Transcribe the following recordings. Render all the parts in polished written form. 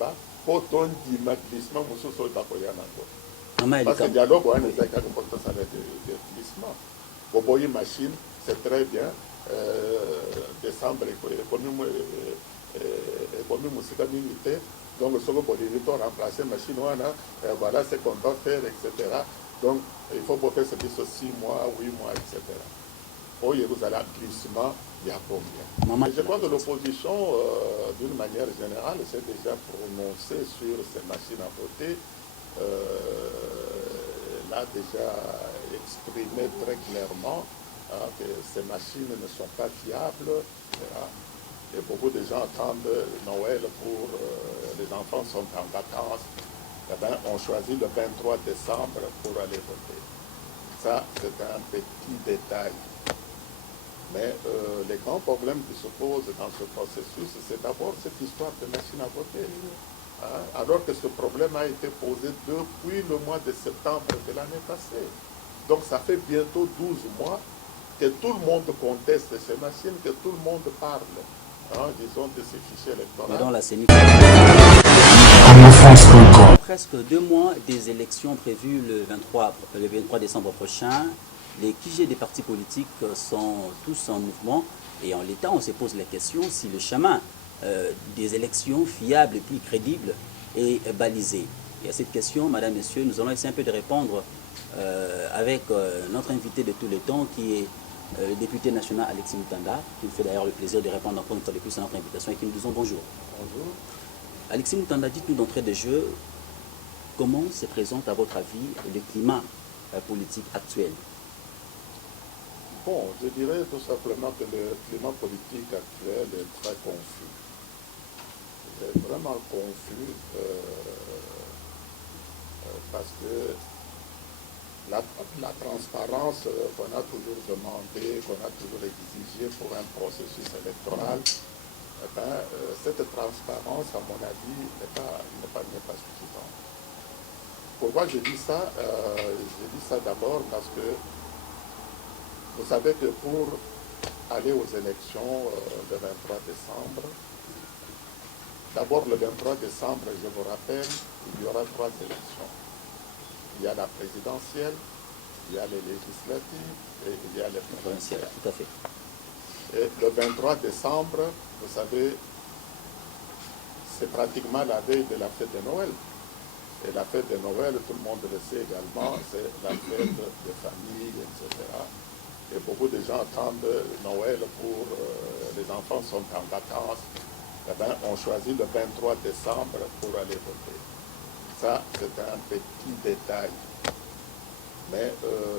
débat pour ton glissement mosusu bakoya nango. Parce que le dialogue on est avec un potentiel de glissement. Boboyi machine, c'est très bien. Décembre ekomi musika mingi te. Donc ce que pour remplacer machine voilà ce qu'on doit faire, etc. Donc il faut faire ce 6 mois, 8 mois, etc. Au Jérusalem, glissement, il y a combien? Et je crois que l'opposition, d'une manière générale, s'est déjà prononcée sur ces machines à voter. Elle a déjà exprimé très clairement que ces machines ne sont pas fiables. Et beaucoup de gens attendent Noël pour... les enfants sont en vacances. Eh bien, on choisit le 23 décembre pour aller voter. Ça, c'est un petit détail. Mais les grands problèmes qui se posent dans ce processus, c'est d'abord cette histoire de machine à voter. Alors que ce problème a été posé depuis le mois de septembre de l'année passée. Donc ça fait bientôt 12 mois que tout le monde conteste ces machines, que tout le monde parle, disons, de ces fichiers électoraux. Presque 2 mois des élections prévues le 23 décembre prochain. Les QG des partis politiques sont tous en mouvement et en l'état, on se pose la question si le chemin des élections fiables et plus crédibles est balisé. Et à cette question, Madame, Messieurs, nous allons essayer un peu de répondre avec notre invité de tous les temps qui est le député national Alexis Mutanda, qui nous fait d'ailleurs le plaisir de répondre encore une fois de plus à notre invitation et qui nous disons bonjour. Bonjour. Alexis Mutanda, dites-nous d'entrée de jeu, comment se présente à votre avis le climat politique actuel? Bon, je dirais tout simplement que le climat politique actuel est très confus. Il est vraiment confus parce que la transparence qu'on a toujours demandé, qu'on a toujours exigée pour un processus électoral, cette transparence, à mon avis, n'est pas suffisante. Pourquoi je dis ça? Je dis ça d'abord parce que vous savez que pour aller aux élections le 23 décembre, d'abord le 23 décembre, je vous rappelle, il y aura 3 élections. Il y a la présidentielle, il y a les législatives et il y a les provinciales. Tout à fait. Et le 23 décembre, vous savez, c'est pratiquement la veille de la fête de Noël. Et la fête de Noël, tout le monde le sait également, c'est la fête des familles, etc. Et beaucoup de gens attendent Noël pour... les enfants sont en vacances. Eh bien, on choisit le 23 décembre pour aller voter. Ça, c'est un petit détail. Mais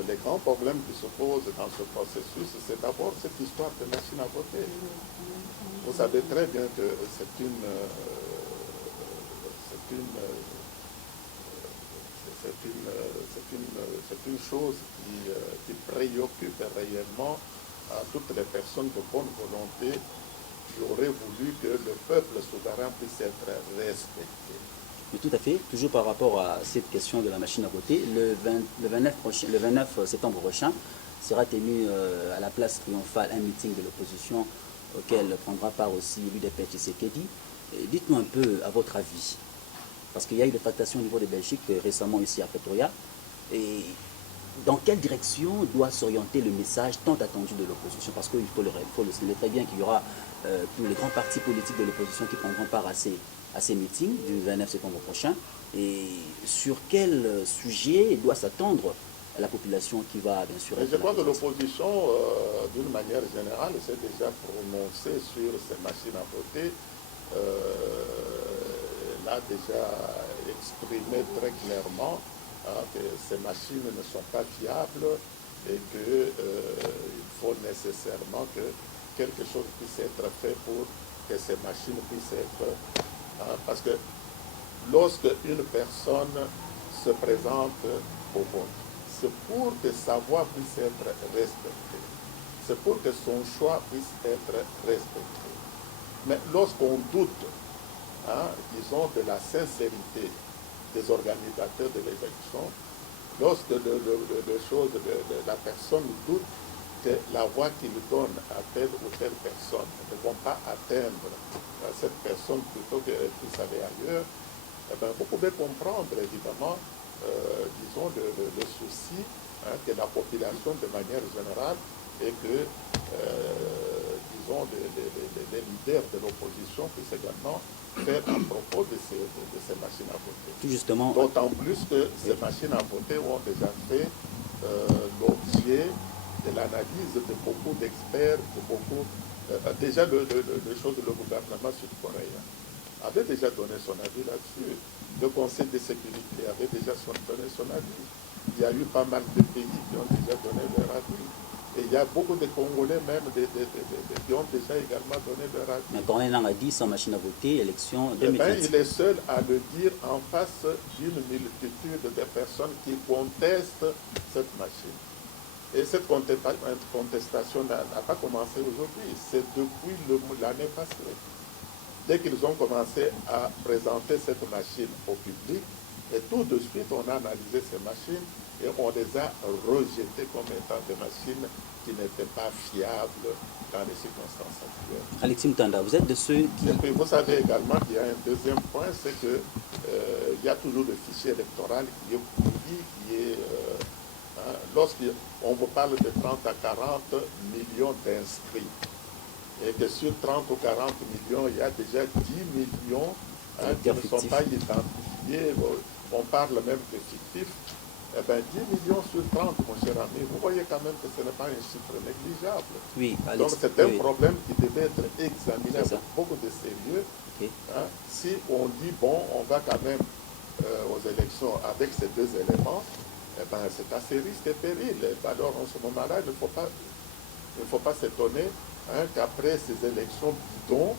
les grands problèmes qui se posent dans ce processus, c'est d'abord cette histoire de machine à voter. Vous savez très bien que c'est une chose qui préoccupe réellement toutes les personnes de bonne volonté qui auraient voulu que le peuple souverain puisse être respecté. Mais tout à fait, toujours par rapport à cette question de la machine à voter, le 29 septembre prochain sera tenu à la place triomphale un meeting de l'opposition auquel prendra part aussi l'UDP Tshisekedi. Dites-nous un peu à votre avis, parce qu'il y a eu des tractations au niveau de Belgique récemment ici à Pretoria, et dans quelle direction doit s'orienter le message tant attendu de l'opposition? Parce qu'il faut le savoir très bien qu'il y aura tous les grands partis politiques de l'opposition qui prendront part à ces meetings du 29 septembre prochain. Et sur quel sujet doit s'attendre la population qui va bien sûr... Je crois que l'opposition, d'une manière générale, s'est déjà prononcée sur ces machines à voter. Elle a déjà exprimé très clairement que ces machines ne sont pas fiables et qu'il faut nécessairement que quelque chose puisse être fait pour que ces machines puissent être... parce que lorsque une personne se présente au vote, c'est pour que sa voix puisse être respectée. C'est pour que son choix puisse être respecté. Mais lorsqu'on doute, disons, de la sincérité des organisateurs de l'élection, lorsque la personne doute, que la voix qu'ils donnent à telle ou telle personne ne vont pas atteindre cette personne plutôt qu'elle puisse aller ailleurs, eh bien, vous pouvez comprendre évidemment, disons, le souci que la population de manière générale et que, disons, les leaders de l'opposition puissent également faire à propos de ces machines à voter. Justement. D'autant plus que ces machines à voter ont déjà fait l'objet de l'analyse de beaucoup d'experts, de beaucoup... déjà, le gouvernement sud-coréen avait déjà donné son avis là-dessus. Le Conseil de sécurité avait déjà donné son avis. Il y a eu pas mal de pays qui ont déjà donné leur avis. Et il y a beaucoup de Congolais même qui ont déjà également donné leur avis. Mais quand on a dit sans machine à voter, élection 2020. Il est seul à le dire en face d'une multitude de personnes qui contestent cette machine. Et cette contestation n'a pas commencé aujourd'hui, c'est depuis l'année passée. Dès qu'ils ont commencé à présenter cette machine au public, et tout de suite on a analysé ces machines et on les a rejetées comme étant des machines qui n'étaient pas fiables dans les circonstances actuelles. Alexis Mtanda, vous êtes de ceux qui... Et puis vous savez également qu'il y a un deuxième point, c'est qu'il y a toujours le fichier électoral qui est pourri, qui est... lorsqu'on vous parle de 30 à 40 millions d'inscrits, et que sur 30 ou 40 millions, il y a déjà 10 millions qui ne sont pas identifiés, on parle même de fictifs, eh bien 10 millions sur 30, mon cher ami, vous voyez quand même que ce n'est pas un chiffre négligeable. Oui, Alex, donc c'est un problème qui devait être examiné avec beaucoup de sérieux. Okay. Si on dit, bon, on va quand même aux élections avec ces deux éléments, eh ben, c'est assez risque et péril. Alors, en ce moment-là, il ne faut pas s'étonner qu'après ces élections bidons,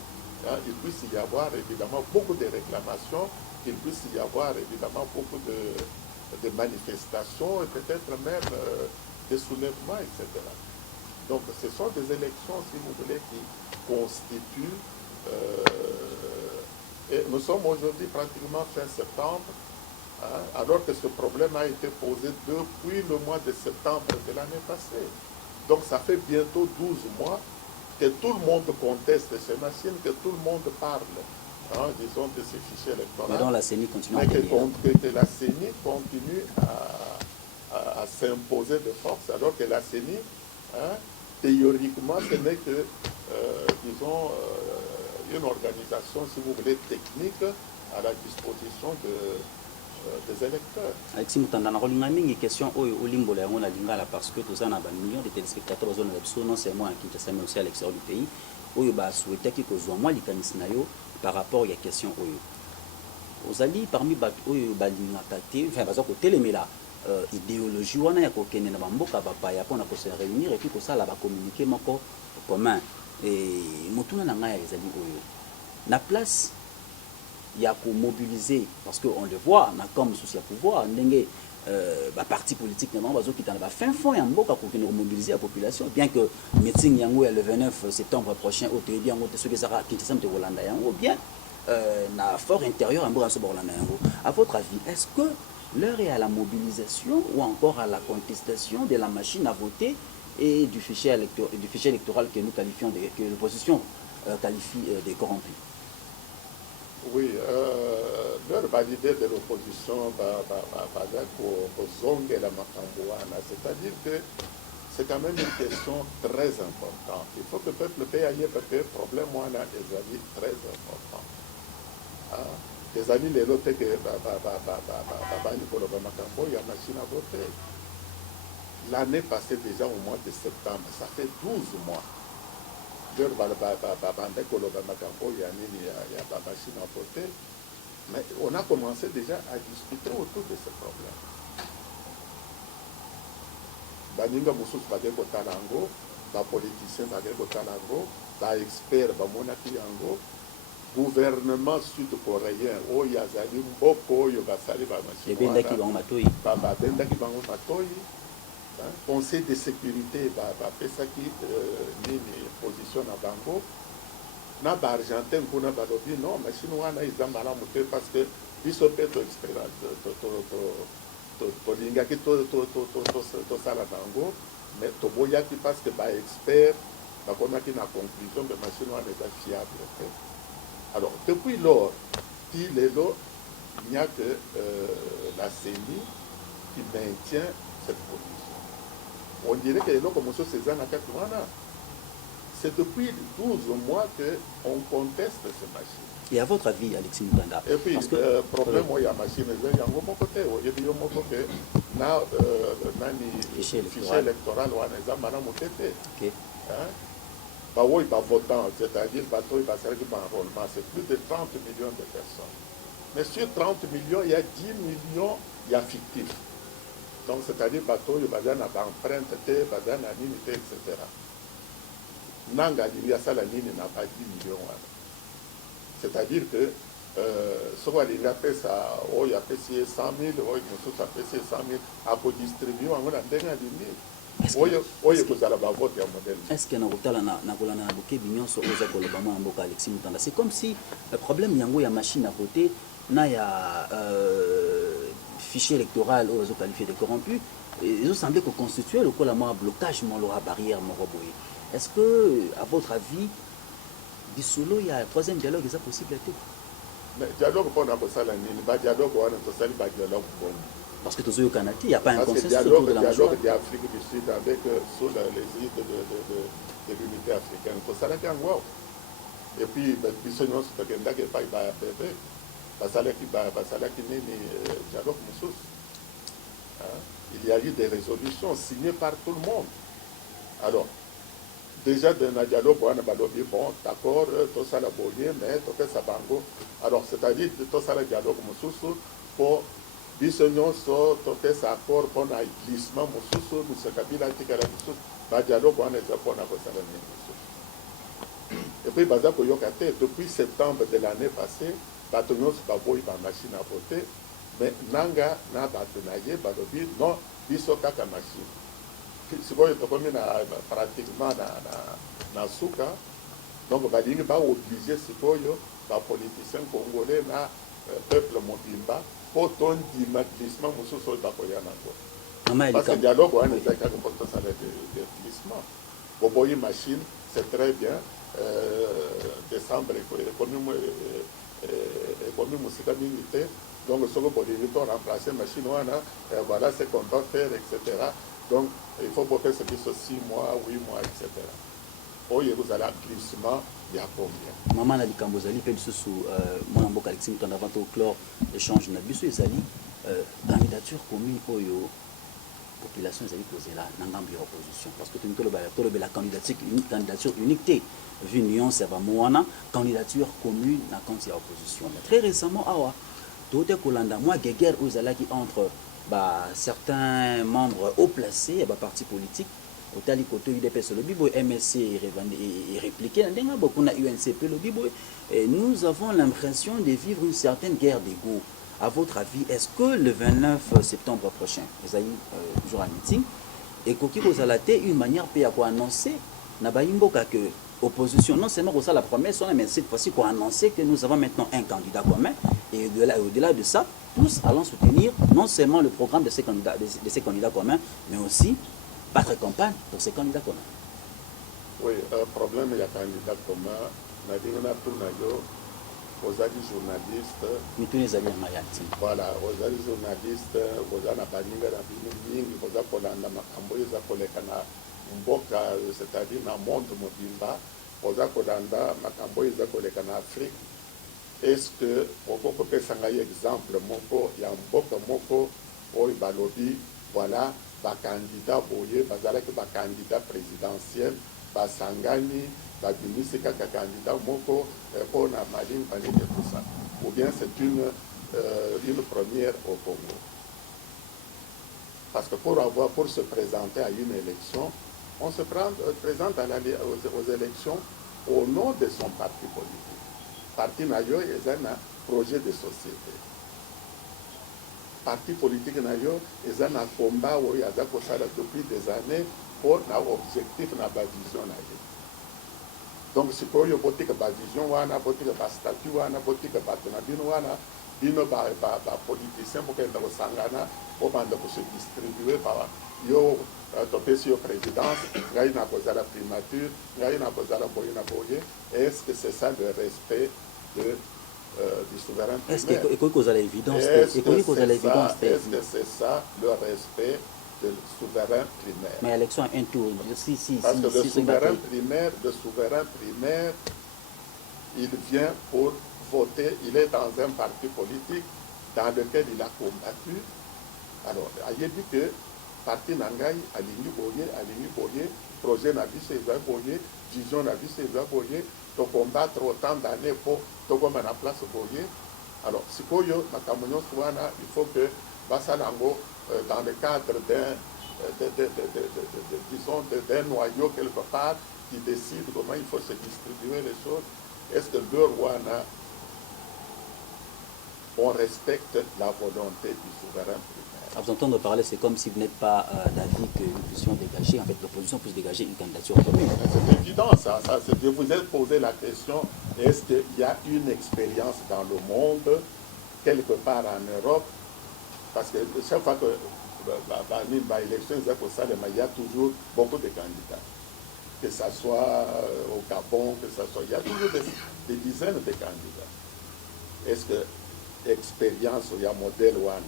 il puisse y avoir évidemment beaucoup de réclamations, qu'il puisse y avoir évidemment beaucoup de manifestations et peut-être même des soulèvements, etc. Donc, ce sont des élections, si vous voulez, qui constituent... et nous sommes aujourd'hui pratiquement fin septembre, alors que ce problème a été posé depuis le mois de septembre de l'année passée. Donc ça fait bientôt 12 mois que tout le monde conteste ces machines, que tout le monde parle, disons, de ces fichiers électoraux. Mais la CENI continue à que la CENI continue à s'imposer de force, alors que la CENI, théoriquement, ce n'est que, disons, une organisation, si vous voulez, technique à la disposition des électeurs. Alexis Mutanda, on a une question au limbo la lingala parce que tous en a millions de téléspectateurs aux zones non seulement à Kinshasa mais aussi à l'extérieur du pays. Où il va souhaiter que soit moins l'ikanisnayo par rapport à la question aux alliés parmi les balingatate, enfin parce que téléméla idéologie wana ya kokene na bamboka bapaya pona ko se réunir et puis ko sala ba communiquer moko commun et motuna na ngaya ezali oyo na place il y a qu'à mobiliser, parce qu'on le voit, on a comme souci à pouvoir, les partis politiques, qui ont fin fond, il y a un mobiliser la population, bien que le meeting le 29 septembre prochain, au bien, ceux qui sont ou bien, un fort intérieur, à votre avis, est-ce que l'heure est à la mobilisation ou encore à la contestation de la machine à voter et du fichier électoral que nous qualifions, que l'opposition qualifie de corrompu? Oui, leur validé de l'opposition c'est-à-dire que c'est quand même une question très importante. Il faut que le peuple paye ailleurs parce que le problème, moi, a des avis très importants. Des amis, les lots que il y a machine à voter. L'année passée, déjà au mois de septembre, ça fait 12 mois. Il y a machine à voter, mais on a commencé déjà à discuter autour de ce problème. Baninga Moussous Bageko Talango, politicien Bageko Talango, expert Bamonaki Yango, gouvernement sud-coréen, Oyazali Mboko, Yobasali Bamachine. Bendaki Bangomatoi. Bendaki Bangomatoi. Conseil de sécurité fait ça qui position à Bango na ba argentin kuna balobi non mais chinois na izamba la moté parce que biso peto expérience to linga ki to sala Bango mais toboyaki parce que baexpert bakomaki na conclusion que machine wana eza fiable te. Alors depuis lors ti lelo il n'y a que la CENI qui maintient cette position. On dirait que lelo comme ça c'est na kati wana. C'est depuis 12 mois qu'on conteste ces machines. Et à votre avis, Alexis Mutanda? Et puis, le problème, il y a machine, il y a un bon côté. Il y a un bon côté. Fichier électoral, il y a un côté. Oui, pas votant, c'est-à-dire, c'est plus de 30 millions de personnes. Mais sur 30 millions, il y a 10 millions, il y a fictifs. Donc, c'est-à-dire, il y a une empreinte, il y a une unité, etc. Nanga il ça la ligne n'a pas 10 millions. C'est-à-dire que ce qu'on a fait ça, il a fait 100 000, il a fait 100 000, à distribuer, on a donné 10 000. Est-ce que c'est comme si le problème il y a machine à voter, il y a fichier électoral aux qualifiés de corrompus, ils ont semblé que constituer le blocage, la barrière, est-ce que, à votre avis, du solo, il y a un troisième dialogue, est-ce possible? Mais dialogue, on a ça, dialogue, on a dialogue. Parce que tout au Canada, il n'y a pas un consensus autour de la dialogue d'Afrique du Sud avec sous les îles de l'unité africaine. Pour ça, et puis, dialogue il y a eu des résolutions signées par tout le monde. Alors, déjà dans le dialogue, on a dit, bon, d'accord, tout ça la bonne, mais tout ça bango. Alors, c'est-à-dire, tout ça le dialogue, pour bisognon so tout ça accord pour un glissement, monsieur Kabila, le dialogue, on est pour et puis, depuis septembre de l'année passée, Batonos Baboy, ma machine à voter, mais Nanga n'a pas tenaillé, Badobi, non, Bisoka machine. Si vous avez pratiquement dans Souka, donc il va obliger les politiciens congolais, le peuple Mobimba, pour ton glissement, parce que le dialogue, on a des glissement. Pour une machine, c'est très bien. Décembre, donc, ce qu'on peut remplacer la machine, voilà ce qu'on doit faire, etc. Donc, il faut faire ce qui sont 6 mois, 8 mois, etc. Oye, vous allez un glissement, il y a combien? Maman a dit que vous allez faire sous mon amboka Alexis Mutanda avant au clore échange na biso ezali candidature commune oyo population ezali posée là dans l'opposition parce que tout le la candidature unique vu nuance ya bamoana candidature commune na compte ya opposition. Très récemment awa tout est kolanda moi guerre aux alaki entre certains membres haut placés et partis politiques au tali côté UDPS le bibo MSC est répliqué beaucoup na UNCP le bibo et nous avons l'impression de vivre une certaine guerre d'ego. À votre avis, est-ce que le 29 septembre prochain, vous avez toujours un meeting et que vous allez une manière pour annoncer que opposition non seulement pour ça la promesse mais cette fois-ci pour annoncer que nous avons maintenant un candidat commun et au-delà de ça tous allons soutenir non seulement le programme de ces candidats communs mais aussi battre campagne pour ces candidats communs. Oui, problème il y a candidat commun aux amis journalistes. Voilà, aux amis journalistes, aux amis c'est-à-dire dans le monde mobimba, aux akolanda, makambo ils en Afrique. Est-ce que, on peut faire un exemple, il y a un boka moko, balobi, voilà, candidat boye, candidat présidentiel, sangani, bimisi kaka candidat moko, pour la marine, tout ça. Ou bien c'est une première au Congo. Parce que pour se présenter à une élection, on se présente aux élections au nom de son parti politique. Parti nayo est un projet de société. Parti politique nayo est un combat où il y a depuis des années pour l'objectif de la vision nayo. Donc si pour y a une vision, wana, statut, wana, bino bapoliticien bokenda kosangana po banda kose distribue par yo topesi yo présidence ngai nakozala primature ngai nakozala boye na boye. Est-ce que c'est ça le respect du souverain primaire? Est-ce que c'est ça le respect du souverain primaire? Mais l'élection un tour. Parce que le souverain primaire, il vient pour voter, il est dans un parti politique dans lequel il a combattu. Alors, il a dit que parti Nangai, Aligny Boye, projet Nabise Boye, vision Nabise Boye, de combattre autant d'années pour te mettre en place Boye. Alors, si il faut que Bassalango, dans le cadre d'un noyau quelque part, qui décide comment il faut se distribuer les choses. Est-ce que le Rwanda, on respecte la volonté du souverain primaire? À vous entendre parler, c'est comme si vous n'êtes pas d'avis que nous puissions dégager, en fait, l'opposition puisse dégager une candidature commune. C'est évident, ça. Je vous ai posé la question, est-ce qu'il y a une expérience dans le monde, quelque part en Europe? Parce que chaque fois que l'élection, il y a toujours beaucoup de candidats. Que ce soit au Gabon, que ce soit... Il y a toujours des dizaines de candidats. Est-ce que expérience, il y a modèle ou en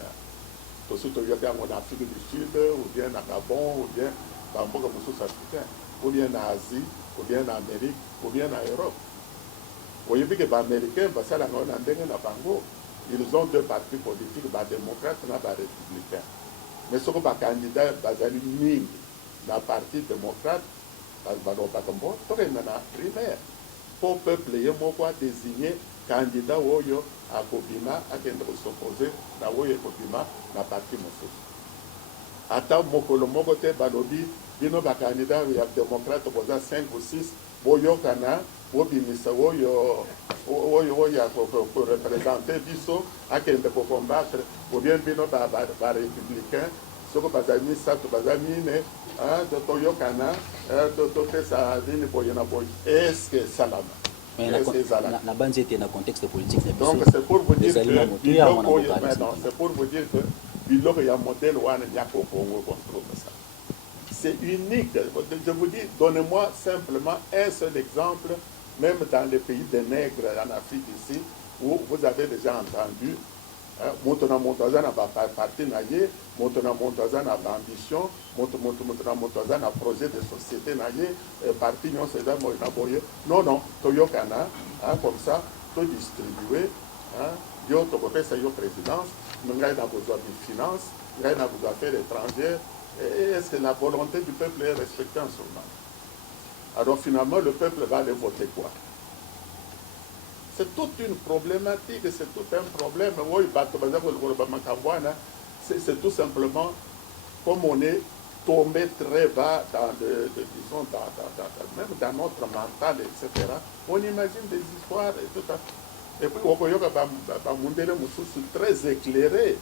Afrique du Sud, ou bien en Gabon, ou bien dans beaucoup de africains, ou bien en Asie, ou bien en Amérique, ou bien en Europe? Vous voyez que les Américains, ils ont deux partis politiques, les démocrates et les républicains. Mais ce que les candidats, les dans le parti démocrate, primaire. Pour peuple, il y a désigner candidat à Kobima, à s'opposer à Kobima, dans le parti Moussous. Attends, Mokolo Mokote, Balobi, Bino, candidat, il y a démocrate, 5 ou 6, Boyokana, Bobimisa, pour représenter Bisso, à qui pour combattre, ou bien Bino, républicain. Est-ce que ça l'a? La bande était dans le contexte politique. Donc c'est pour vous dire que il y a un modèle où il y a ça. C'est unique. Je vous dis, donnez-moi simplement un seul exemple, même dans les pays des nègres en Afrique ici, où vous avez déjà entendu Montana Montazana va partir naïe, Montana Montazana va ambition, Montana Montazana projet de société naïe, parti non c'est là non non, Toyokana, comme ça, tout distribué, yo to côté c'est yo présidence, nous avons besoin de finances, nous avons besoin d'affaires étrangères. Est-ce que la volonté du peuple est respectée en ce moment? Alors finalement le peuple va aller voter quoi? C'est toute une problématique, c'est tout un problème. C'est tout simplement comme on est tombé très bas disons, même dans notre mental, etc. On imagine des histoires et tout ça. Et puis, on est très éclairés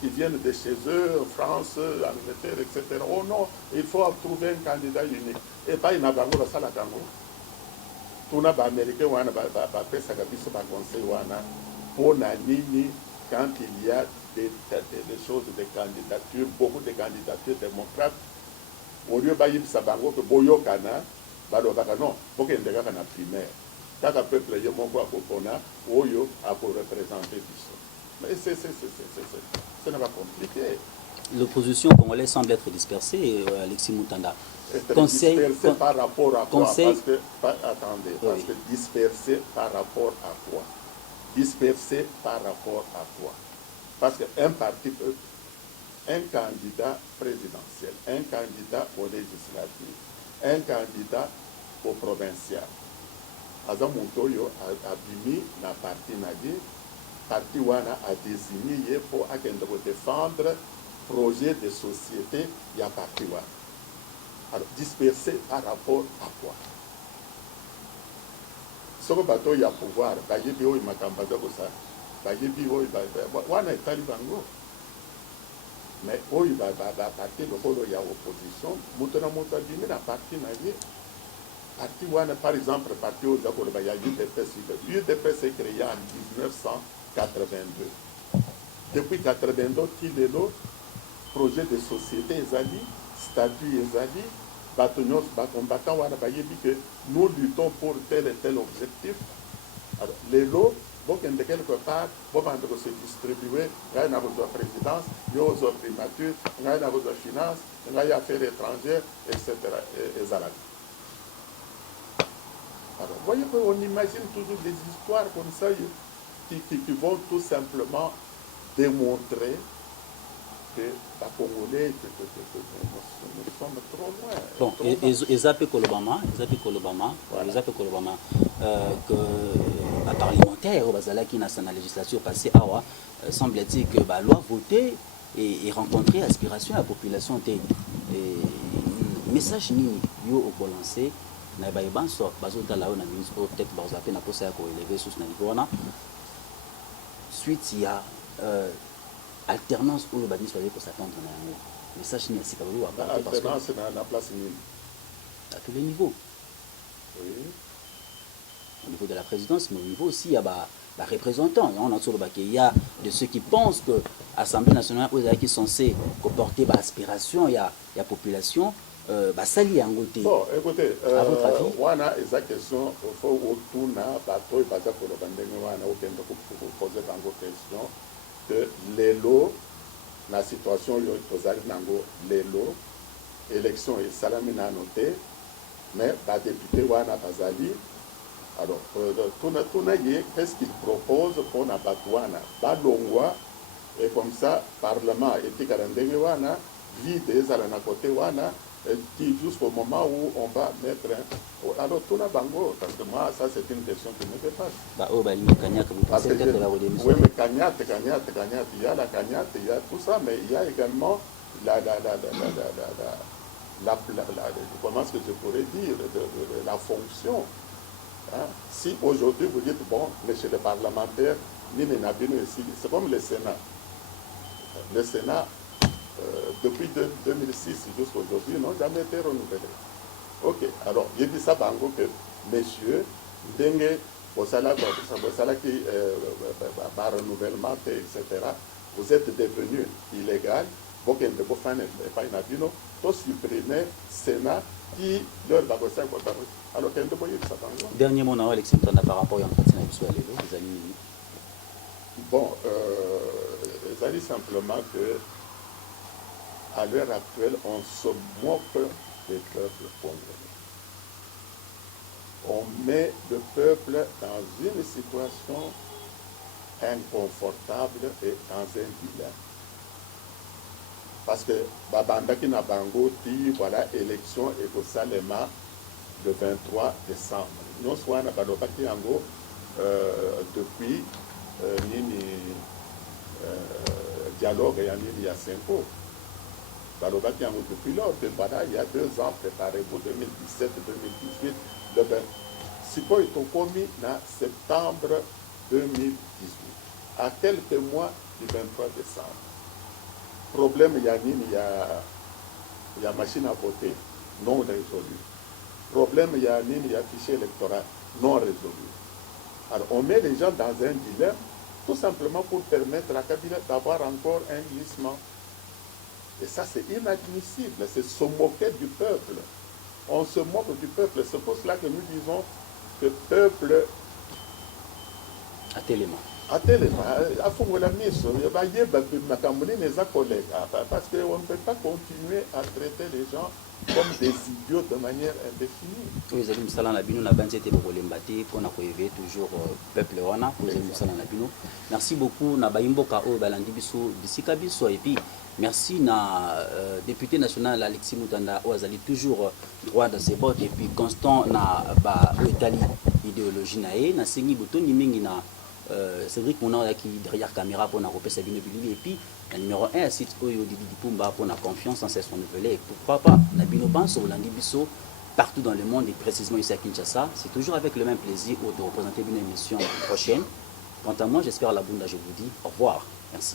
qui viennent de chez eux, en France, en Angleterre, etc. Oh non, il faut trouver un candidat unique. Et pas une abango, ça la gango. Tuna ba américain wana ba pesa kabisa ba conseil wana pona nini quand il y a des choses de candidature, beaucoup de candidatures démocrates, au lieu ba yibisa bango que boyokana ba do baka non bokende kaka na primaire kaka peuple yo moko akopona oyo ako représenter biso. Mais ce n'est pas compliqué. L'opposition congolaise semble être dispersée, Alexis Moutanda. Dispersé par rapport à quoi? Parce que dispersé par rapport à quoi? Dispersé par rapport à quoi? Parce qu'un parti, un candidat présidentiel, un candidat au législatif, un candidat au provincial. Azamutoyo a bimi na parti nadi, parti wana a désigné pour défendre projet de société, il y a parti wana. Alors, dispersé par rapport à quoi? Ce que il y a pouvoir, il y a makambaza comme ça, il y a talibango. Mais il y a parti, il y a opposition, il y a parti, parti wana, par exemple, parti aux il y a UDPS. UDPS est créé en 82. Depuis 82, il est le projet de société ezali, statut ezali, combattants, que nous luttons pour tel et tel objectif. Alors, les lots, donc, quelque part, vous allez se distribuer, il y a la présidence, il y a la primature, il y a la finance, il y a les affaires étrangères, etc. Alors, vous voyez qu'on imagine toujours des histoires comme ça qui vont tout simplement démontrer que les Congolais, nous sommes trop loin. Bon, Ezape Kolobama, que la parlementaire, qui dans la législature passée, semble-t-il que la loi votée et rencontrer aspiration à la population. Message ni yo au lancé. Na ba so bazota la na ministre peut-être bazape na posa ko élever sous na niveau na suite il y a alternance où le badis fallait que s'attendre na yango message ni asika ba ba alternance na la place ni à tous les niveaux, oui, au niveau de la présidence mais au niveau aussi il y a ba représentants on a sur le baquet il y a de ceux qui pensent que l'Assemblée nationale qui est censée comporter ba aspiration il y a population basali yango te. Bon, écoutez, à votre avis wana eza question faut autouna bato baza ko le bandenge wana okende ko poser tango question que lelo na situation yo tozali nango lelo élection et salami na noté mais ba député wana bazali alors tuna ye qu'est-ce qu'il propose pour na bato wana balongwa et comme ça parlement etikala ndenge wana vide ezala na côté wana jusqu'au moment où on va mettre alors tout na bango parce que moi ça c'est une question qui me dépasse parce que oui mais Kanyate il y a la Kanyate il y a tout ça mais il y a également comment est-ce que je pourrais dire la fonction hein? Si aujourd'hui vous dites bon monsieur le parlementaire c'est comme le Sénat depuis 2006 jusqu'à aujourd'hui, n'ont jamais été renouvelés. Ok, alors, il dit ça, bango, que messieurs, dengue, qui renouvellement, etc., vous êtes devenus illégaux, vous supprimez Sénat qui leur va alors, dernier mot, Alexis, par rapport à bon, ils dit simplement que à l'heure actuelle, on se moque des peuples congolais. On met le peuple dans une situation inconfortable et dans un dilemme. Parce que Babandaki Nabango dit, voilà, élection et au Salema le 23 décembre. Nous sommes à Ango depuis dialogue et il y a 5 ans. Depuis lors, il y a 2 ans, préparez-vous, 2017-2018, si quoi est commis en septembre 2018, à quelques mois du 23 décembre. Problème, il y a machine à voter, non résolue. Problème, il y a fichier électoral, non résolu. Alors, on met les gens dans un dilemme, tout simplement pour permettre à Kabila d'avoir encore un glissement. Et ça, c'est inadmissible. C'est se moquer du peuple. On se moque du peuple. C'est pour cela que nous disons que le peuple... Parce qu'on ne peut pas continuer à traiter les gens comme des idiots de manière indéfinie. Merci beaucoup. Merci na député national Alexis Mutanda Ouazali toujours droit dans ses bottes et puis constant na ba Italie idéologie nae na sengi botoni mingi na Cédric Mona qui derrière caméra pour na repesa bino bilili et puis le numéro 1 site Oyo Didi Dipumba pour na confiance en ses renouvelée pourquoi pas na bino banso Olandi biso partout dans le monde et précisément ici à Kinshasa. C'est toujours avec le même plaisir de représenter une émission prochaine. Quant à moi, j'espère la Bunda, je vous dis au revoir. Merci.